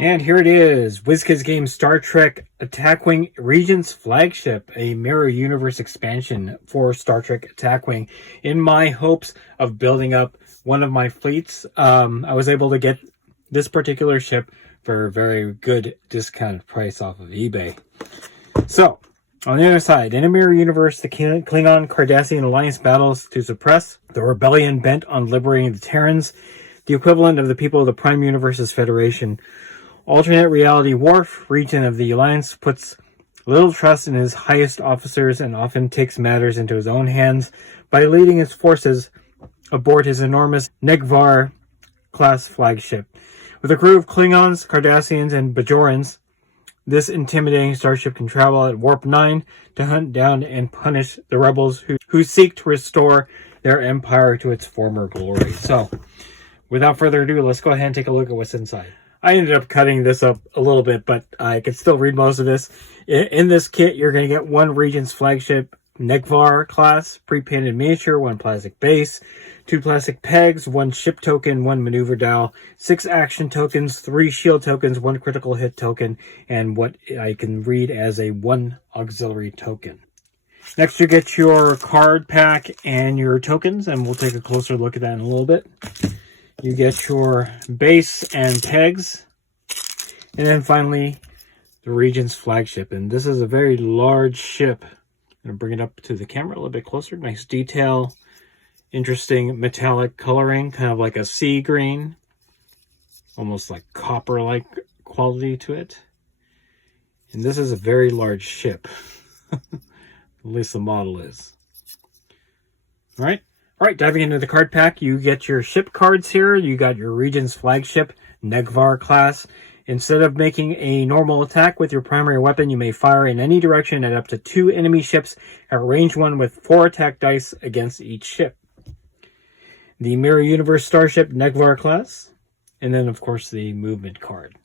And here it is, Wizkids game Star Trek Attack Wing Regent's Flagship, a mirror universe expansion for Star Trek Attack Wing. In my hopes of building up one of my fleets, I was able to get this particular ship for a very good discounted price off of eBay. So, on the other side, in a mirror universe, the Klingon-Cardassian alliance battles to suppress the rebellion bent on liberating the Terrans, the equivalent of the people of the Prime Universe's Federation. Alternate reality Worf, Regent of the Alliance, puts little trust in his highest officers and often takes matters into his own hands by leading his forces aboard his enormous Negvar-class flagship. With a crew of Klingons, Cardassians, and Bajorans, this intimidating starship can travel at Warp 9 to hunt down and punish the rebels who seek to restore their empire to its former glory. So, without further ado, let's go ahead and take a look at what's inside. I ended up cutting this up a little bit, but I could still read most of this. In this kit, you're going to get one Regent's Flagship Negvar class, pre-painted miniature, one plastic base, 2 plastic pegs, 1 ship token, 1 maneuver dial, 6 action tokens, 3 shield tokens, 1 critical hit token, and what I can read as a 1 auxiliary token. Next, you get your card pack and your tokens, and we'll take a closer look at that in a little bit. You get your base and pegs. And then finally, the Regent's Flagship. And this is a very large ship. I'm going to bring it up to the camera a little bit closer. Nice detail. Interesting metallic coloring. Kind of like a sea green. Almost like copper-like quality to it. And this is a very large ship. At least the model is. Alright. Alright, diving into the card pack, you get your ship cards here. You got your Regent's Flagship, Negvar class. Instead of making a normal attack with your primary weapon, you may fire in any direction at up to 2 enemy ships at range 1 with 4 attack dice against each ship. The Mirror Universe Starship, Negvar class. And then, of course, the movement card.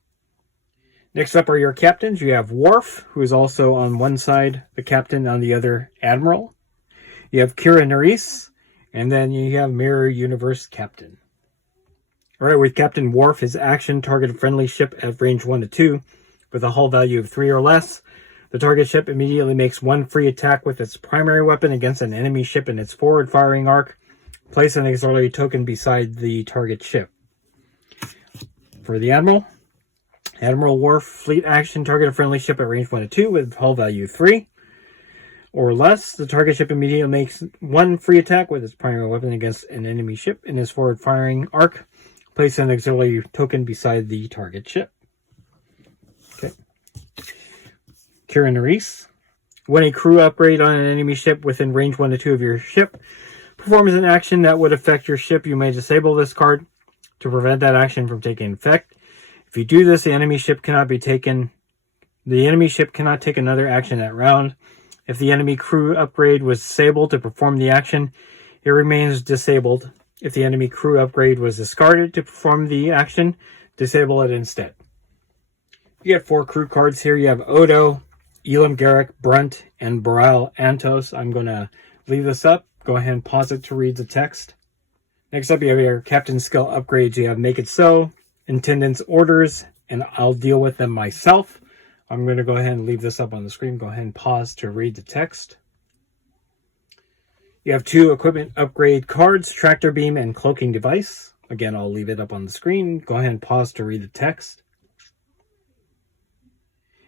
Next up are your captains. You have Worf, who is also on one side, the captain, on the other, Admiral. You have Kira Nerys. And then you have Mirror Universe Captain. Alright, with Captain Worf, his action target friendly ship at range 1 to 2 with a hull value of 3 or less. The target ship immediately makes 1 free attack with its primary weapon against an enemy ship in its forward firing arc. Place an auxiliary token beside the target ship. For the Admiral, Admiral Worf, fleet action target friendly ship at range 1 to 2 with hull value 3. Or less, the target ship immediately makes 1 free attack with its primary weapon against an enemy ship in its forward firing arc. Place an auxiliary token beside the target ship. Okay. Kira Nerys. When a crew upgrade on an enemy ship within range 1 to 2 of your ship performs an action that would affect your ship, you may disable this card to prevent that action from taking effect. If you do this, the enemy ship cannot take another action that round. If the enemy crew upgrade was disabled to perform the action, it remains disabled. If the enemy crew upgrade was discarded to perform the action, disable it instead. You get 4 crew cards here. You have Odo, Elam Garak, Brunt, and Baral Antos. I'm going to leave this up. Go ahead and pause it to read the text. Next up, you have your Captain Skill upgrades. You have Make It So, Intendant's Orders, and I'll deal with them myself. I'm going to go ahead and leave this up on the screen. Go ahead and pause to read the text. You have 2 equipment upgrade cards, Tractor Beam and Cloaking Device. Again, I'll leave it up on the screen. Go ahead and pause to read the text.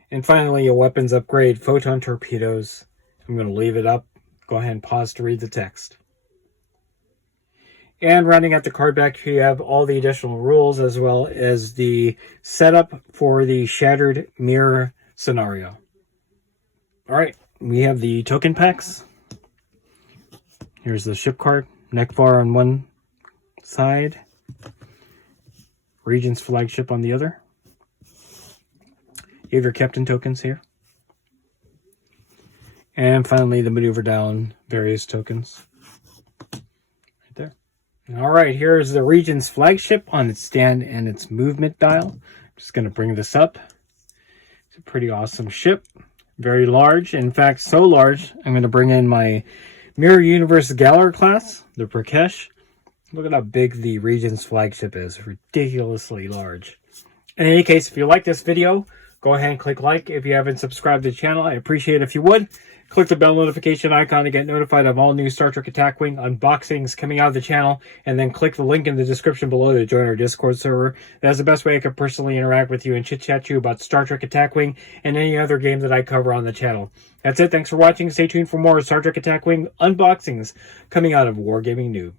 And finally, a weapons upgrade, Photon Torpedoes. I'm going to leave it up. Go ahead and pause to read the text. And rounding out the card back, you have all the additional rules as well as the setup for the Shattered Mirror scenario. Alright, we have the token packs. Here's the ship card. Negvar on one side. Regent's Flagship on the other. You have your captain tokens here. And finally, the maneuver down various tokens. Alright, here's the Regent's Flagship on its stand and its movement dial. I'm just going to bring this up. It's a pretty awesome ship. Very large. In fact, so large, I'm going to bring in my Mirror Universe Galler class, the Prakesh. Look at how big the Regent's Flagship is. Ridiculously large. In any case, if you like this video, go ahead and click like. If you haven't subscribed to the channel, I appreciate it if you would. Click the bell notification icon to get notified of all new Star Trek Attack Wing unboxings coming out of the channel, and then click the link in the description below to join our Discord server. That's the best way I can personally interact with you and chit-chat to you about Star Trek Attack Wing and any other game that I cover on the channel. That's it. Thanks for watching. Stay tuned for more Star Trek Attack Wing unboxings coming out of Wargaming Noob.